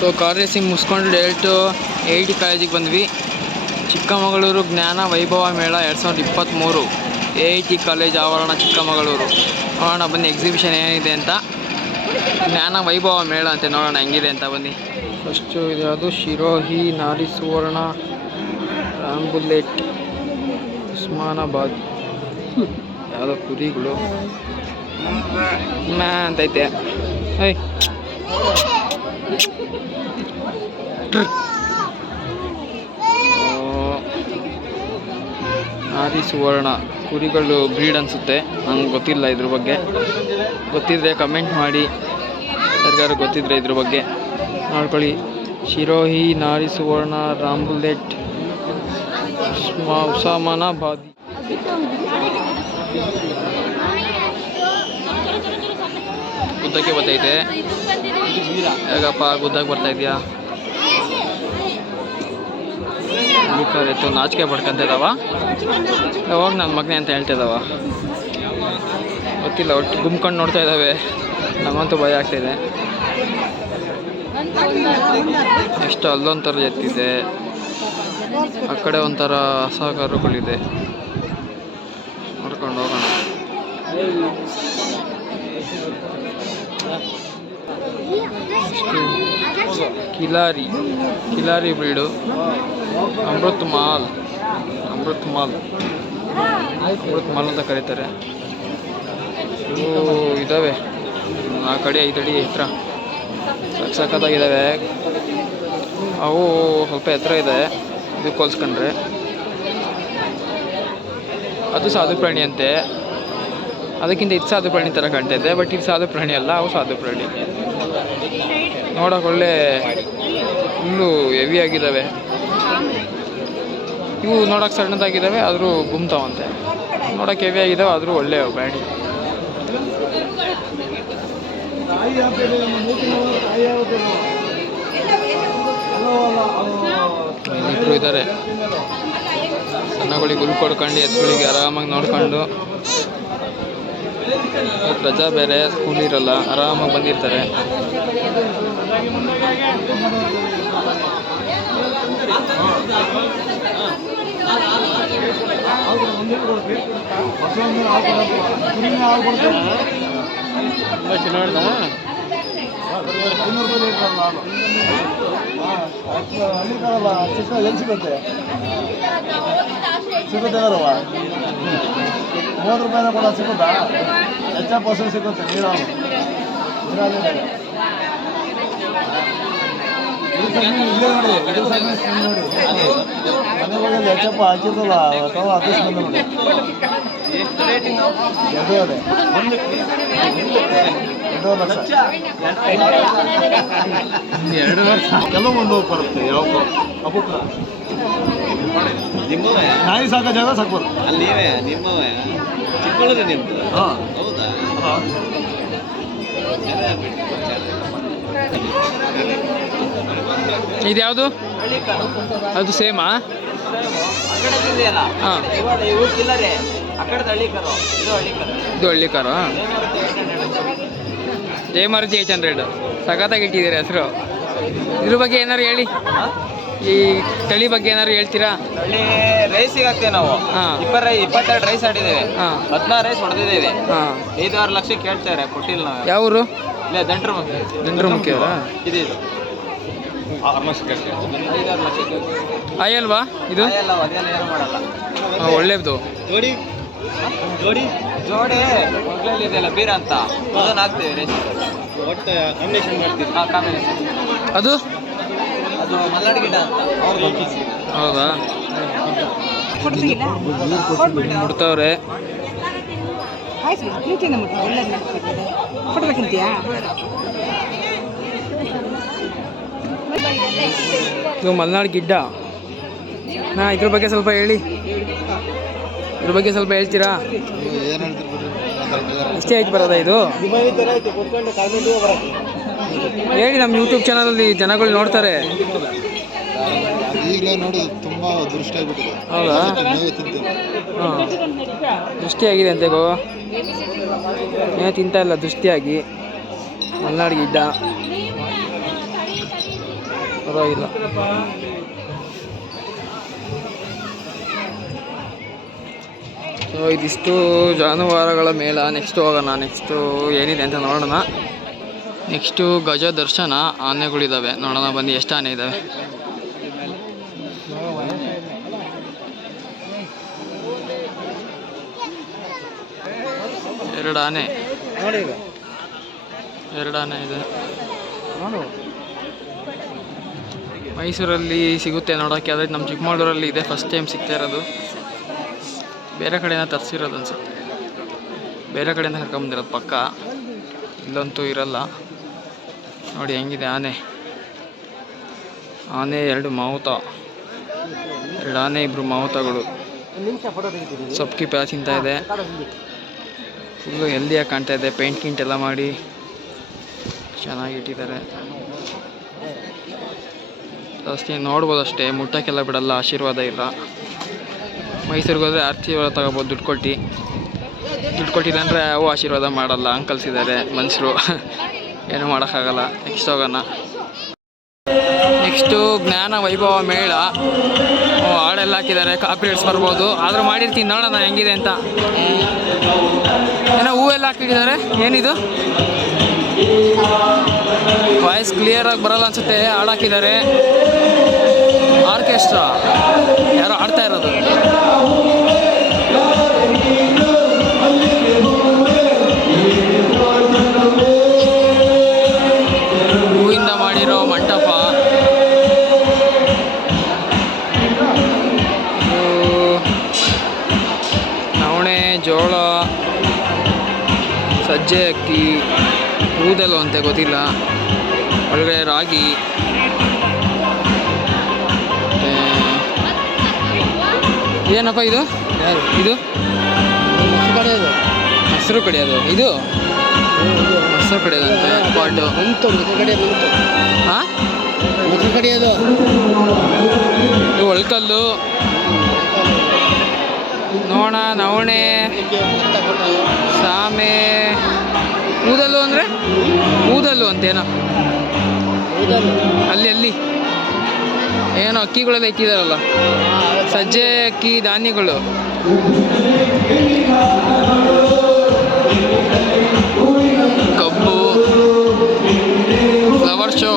So car racing ಮುಗಿಸ್ಕೊಂಡು direct AIT ಕಾಲೇಜಿಗೆ ಬಂದ್ವಿ. ಚಿಕ್ಕಮಗಳೂರು ಜ್ಞಾನ ವೈಭವ ಮೇಳ 2023 AIT ಕಾಲೇಜ್ ಆವರಣ ಚಿಕ್ಕಮಗಳೂರು. ನೋಡೋಣ ಬನ್ನಿ ಎಕ್ಸಿಬಿಷನ್ ಏನಿದೆ ಅಂತ. ಜ್ಞಾನ ವೈಭವ ಮೇಳ ಅಂತ ನೋಡೋಣ ಹೆಂಗಿದೆ ಅಂತ ಬನ್ನಿ. ಫಸ್ಟು ಇದು ಯಾವುದು ಶಿರೋಹಿ ನಾರಿ ಸುವರ್ಣ ರಾಂಬುಲೆಟ್ ಉಸ್ಮಾನಾಬಾದ್ ಯಾವುದೋ ಕುರಿಗಳು ಅಂತೈತೆ. ನಾರಿ ಸುವರ್ಣ ಕುರಿಗಳು ಬ್ರೀಡ್ ಅನಿಸುತ್ತೆ, ನಂಗೆ ಗೊತ್ತಿಲ್ಲ ಇದ್ರ ಬಗ್ಗೆ. ಗೊತ್ತಿದ್ರೆ ಕಮೆಂಟ್ ಮಾಡಿ, ಯಾರಿಗಾರು ಗೊತ್ತಿದ್ರೆ ಇದ್ರ ಬಗ್ಗೆ ನೋಡ್ಕೊಳ್ಳಿ. ಶಿರೋಹಿ ನಾರಿ ಸುವರ್ಣ ರಾಂಬುಲೆಟ್ ಉಸ್ಮಾನಾಬಾದಿ. ಗುದ್ದಕ್ಕೆ ಬರ್ತೈತೆ. ಹೇಗಪ್ಪ ಗುದ್ದಕ್ಕೆ ಬರ್ತಾ ಇದೆಯಾ? ಎತ್ತು ನಾಚಿಕೆ ಪಡ್ಕೊಂತಿದ್ದಾವ. ಯಾವಾಗ ನನ್ನ ಮಗನೇ ಅಂತ ಹೇಳ್ತಿದ್ದಾವ ಗೊತ್ತಿಲ್ಲ. ಒಟ್ಟು ಗುಮ್ಕೊಂಡು ನೋಡ್ತಾ ಇದ್ದಾವೆ. ನಮಗಂತೂ ಭಯ ಆಗ್ತಾಯಿದೆ. ನೆಕ್ಸ್ಟ್ ಅಲ್ಲೊಂಥರ ಎತ್ತಿದೆ, ಆ ಕಡೆ ಒಂಥರ ಹಸಕರುಗಳಿದೆ. ನೋಡ್ಕೊಂಡು ಹೋಗೋಣ. ಕಿಲಾರಿ ಬ್ರೀಡು. ಅಮೃತ್ ಮಾಲ್ ಅಂತ ಕರೀತಾರೆ. ಇದ್ದಾವೆ ಆ ಕಡೆ 5 ಅಡಿ ಎತ್ತರ, ಸಖತ್ತಾಗಿದ್ದಾವೆ. ಅವು ಸ್ವಲ್ಪ ಎತ್ತರ ಇದೆ ಇದಕ್ಕೆ ಹೋಲಿಸ್ಕೊಂಡ್ರೆ. ಅದು ಸಾಧು ಪ್ರಾಣಿ ಅಂತೆ, ಅದಕ್ಕಿಂತ ಇದು ಸಾಧು ಪ್ರಾಣಿ ಥರ ಕಾಣ್ತೈತೆ. ಬಟ್ ಇದು ಸಾಧು ಪ್ರಾಣಿ ಅಲ್ಲ, ಅವು ಸಾಧು ಪ್ರಾಣಿ. ನೋಡೋಕೆ ಒಳ್ಳೆ ಫುಲ್ಲು ಹೆವಿ ಆಗಿದ್ದಾವೆ. ಇವು ನೋಡೋಕೆ ಸಣ್ಣದಾಗಿದ್ದಾವೆ, ಆದರೂ ಗುಮ್ತಾವಂತೆ. ನೋಡೋಕೆ ಹೆವಿ ಆಗಿದ್ದಾವೆ, ಆದರೂ ಒಳ್ಳೆಯ ಪ್ರಾಣಿ. ಇಬ್ಬರು ಇದ್ದಾರೆ. ಸಣ್ಣಗಳಿಗೆ ಹುಲ್ ಕೊಡ್ಕೊಂಡು ಎತ್ತುಗಳಿಗೆ ಆರಾಮಾಗಿ ನೋಡ್ಕೊಂಡು. ರಜಾ ಬೇರೆ, ಸ್ಕೂಲ್ ಇರಲ್ಲ, ಆರಾಮಾಗಿ ಬಂದಿರ್ತಾರೆ. ಸಿಗುತ್ತೆ 30 ರೂಪಾಯಿನ ಕೂಡ ಸಿಗುತ್ತಾ? ಹೆಚ್ಚ ಪರ್ಸೆಂಟ್ ಸಿಗುತ್ತೆ. ನೀರಾವರಿ ನೋಡಿ, ಮನೆಗಳಲ್ಲಿ ಹೆಚ್ಚಪ್ಪ ಹಾಕಿದ್ದಲ್ಲ ಅಥವಾ ಅದೃಷ್ಟ ಬಂದ ನೋಡಿ. 2 ವರ್ಷ ಕೆಲವೊಂದು ಬರುತ್ತೆ. ಯಾವ ಅಪುತ್ರ ನಾಯಿ ಸಾಕ ಜಾಗ ಸಾಕ್ಬೋದು. ಅಲ್ಲಿ ನಿಮ್ಮವೇ ಚಿಕ್ಕಳೂರು ನಿಮ್ದು? ಹಾಂ, ಹೌದಾ? ಇದ್ಯಾವುದು? ಅದು ಸೇಮಾ? ಹಾಂ, ಇದು ಹಳ್ಳಿ ಕಾರು. ಜಯಮಾರುತಿ 800 ಸಖತ್ತಾಗಿ ಇಟ್ಟಿದ್ದೀರಿ ಹೆಸರು. ಇದ್ರ ಬಗ್ಗೆ ಏನಾರು ಹೇಳಿ, ಈ ತಳಿ ಬಗ್ಗೆ ಏನಾದ್ರು ಹೇಳ್ತೀರಾ? ತಳಿ ರೈಸಿಗೆ ಹಾಕ್ತೇವೆ ನಾವು. 22 ರೈಸ್ ಆಡಿದ್ದೇವೆ, 16 ರೈಸ್ ಹೊಡೆದಿದ್ದೇವೆ. 5-6 ಲಕ್ಷ ಕೇಳ್ತಾರೆ, ಕೊಟ್ಟಿಲ್ಲ ನಾವು. ಯಾವ ಊರು? ಇಲ್ಲ, ದಂಡ್ರಮುಖಿ ಅವರಾ? ಇದು 5-6 ಲಕ್ಷ ಅಯ್ಯಲ್ವಾ ಇದು? ಅದೇನು ಮಾಡಲ್ಲ. ಒಳ್ಳೇದು. ಜೋಡಿ ಮಗ್ಳಲ್ಲಿ ಇದೆಯಲ್ಲ ಬೀರ ಅಂತ, ಅದನ್ನು ಹಾಕ್ತೇವೆ ರೈಸ್. ಒಟ್ಟು ಕಾಂಬಿನೇಷನ್ ಮಾಡ್ತೀವಿ. ಕಾಂಬಿನೇಷನ್. ಅದು ಮಲ್ನಾಡು ಗಿಡ ಅಂತ. ಹೌದಾ? ಬಿಡ್ತಾವ್ರೆ. ಇದು ಮಲ್ನಾಡು ಗಿಡ್ಡ. ಇದ್ರ ಬಗ್ಗೆ ಸ್ವಲ್ಪ ಹೇಳಿ. ಇದ್ರ ಬಗ್ಗೆ ಸ್ವಲ್ಪ ಹೇಳ್ತೀರಾ? ಎಷ್ಟೇ ಆಯ್ತು ಬರೋದಾ ಇದು? ಹೇಳಿ, ನಮ್ಮ ಯೂಟ್ಯೂಬ್ ಚಾನಲಲ್ಲಿ ಜನಗಳು ನೋಡ್ತಾರೆ. ಈಗಲೇ ನೋಡಿ ತುಂಬ ದೃಷ್ಟಿ ಆಗಿಬಿಟ್ಟಿದೆ. ಹೌದಾ? ಹಾಂ, ದೃಷ್ಟಿಯಾಗಿದೆ ಅಂತೆ ಗೋ. ಏನೋ ತಿಂತಾ ಇಲ್ಲ ದೃಷ್ಟಿಯಾಗಿ. ಮಲ್ನಾಡು ಗಿಡ್ಡ ಪರವಾಗಿಲ್ಲ. ಸೊ ಇದಿಷ್ಟು ಜಾನುವಾರುಗಳ ಮೇಳ. ನೆಕ್ಸ್ಟ್ ಹೋಗೋಣ. ನೆಕ್ಸ್ಟು ಏನಿದೆ ಅಂತ ನೋಡೋಣ. ನೆಕ್ಸ್ಟು ಗಜ ದರ್ಶನ. ಆನೆಗಳಿದ್ದಾವೆ, ನೋಡೋಣ ಬನ್ನಿ ಎಷ್ಟು ಆನೆ ಇದ್ದಾವೆ. ಎರಡು ಆನೆ ಇದೆ. ಮೈಸೂರಲ್ಲಿ ಸಿಗುತ್ತೆ ನೋಡೋಕ್ಕೆ, ಆದರೆ ನಮ್ಮ ಚಿಕ್ಕಮಗಳೂರಲ್ಲಿ ಇದೆ, ಫಸ್ಟ್ ಟೈಮ್ ಸಿಗ್ತಾ ಇರೋದು. ಬೇರೆ ಕಡೆಯಿಂದ ತರಿಸಿರೋದು ಅನಿಸುತ್ತೆ, ಬೇರೆ ಕಡೆಯಿಂದ ಕರ್ಕೊಂಬಂದಿರೋದು ಪಕ್ಕ. ಇಲ್ಲಂತೂ ಇರಲ್ಲ. ನೋಡಿ ಹೆಂಗಿದೆ ಆನೆ. ಎರಡು ಮಾವುತ, 2 ಆನೆ, 2 ಮಾವುತಗಳು. ಸೊಪ್ಪು ಪ್ಯಾ ತಿಂತಾ ಇದೆ. ಫುಲ್ಲು ಹೆಲ್ದಿಯಾಗಿ ಕಾಣ್ತಾ ಇದೆ. ಪೇಂಟ್ ಗಿಂಟ್ ಎಲ್ಲ ಮಾಡಿ ಚೆನ್ನಾಗಿಟ್ಟಿದ್ದಾರೆ. ಜಾಸ್ತಿ ನೋಡ್ಬೋದು ಅಷ್ಟೇ, ಮುಟ್ಟಕ್ಕೆಲ್ಲ ಬಿಡಲ್ಲ, ಆಶೀರ್ವಾದ ಇಲ್ಲ. ಮೈಸೂರಿಗೆ ಹೋದರೆ ಆಶೀರ್ವಾದ ತಗೋಬೋದು ದುಡ್ಡು ಕೊಟ್ಟಿಲ್ಲ ಅಂದರೆ ಅವು ಆಶೀರ್ವಾದ ಮಾಡಲ್ಲ. ಅಂಕಲ್ಸ್ ಇದ್ದಾರೆ ಮನುಷ್ಯರು, ಏನೂ ಮಾಡೋಕ್ಕಾಗಲ್ಲ. ನೆಕ್ಸ್ಟ್ ಹೋಗೋಣ. ನೆಕ್ಸ್ಟು ಜ್ಞಾನ ವೈಭವ ಮೇಳ. ಹಾಡೆಲ್ಲ ಹಾಕಿದ್ದಾರೆ, ಕಾಪಿರೇಟ್ಸ್ ಬರ್ಬೋದು. ಆದರೂ ಮಾಡಿರ್ತೀನಿ, ನೋಡೋಣ ಹೆಂಗಿದೆ ಅಂತ. ಏನೋ ಹೂವೆಲ್ಲ ಹಾಕಿಟ್ಟಿದ್ದಾರೆ. ಏನಿದು ವಾಯ್ಸ್ ಕ್ಲಿಯರಾಗಿ ಬರಲ್ಲ ಅನ್ಸುತ್ತೆ. ಹಾಡು ಹಾಕಿದ್ದಾರೆ. ಆರ್ಕೆಸ್ಟ್ರಾ ಯಾರೋ ಆಡ್ತಾ ಇರೋದು. ಹೂವಿಂದ ಮಾಡಿರೋ ಮಂಟಪ. ನವಣೆ, ಜೋಳ, ಸಜ್ಜೆ ಅಕ್ಕಿ, ಊದಲು ಅಂತೆ ಗೊತ್ತಿಲ್ಲ. ಒಳಗಡೆ ರಾಗಿ. ಏನಪ್ಪ ಇದು ಮೊಸರು ಕಡಿಯೋದು. ಇದು ಮೊಸರು ಕಡಿಯೋದಂತೆ ಪಾಟು. ಹಾಂ, ಮೊಸರು ಕಡಿಯೋದು. ಇದು ಒಳ್ಕಲ್ಲು. ನೋಣ, ನವಣೆ, ಸಾಮೆ, ಊದಲು ಅಂದರೆ ಊದಲು ಅಂತೇನೋ. ಅಲ್ಲಿ ಏನೋ ಅಕ್ಕಿಗಳೆಲ್ಲ ಇಟ್ಟಿದಾರಲ್ಲ, ಸಜ್ಜೆ ಅಕ್ಕಿ ಧಾನ್ಯಗಳು. ಕಬ್ಬು, ಫ್ಲವರ್ ಶೋ.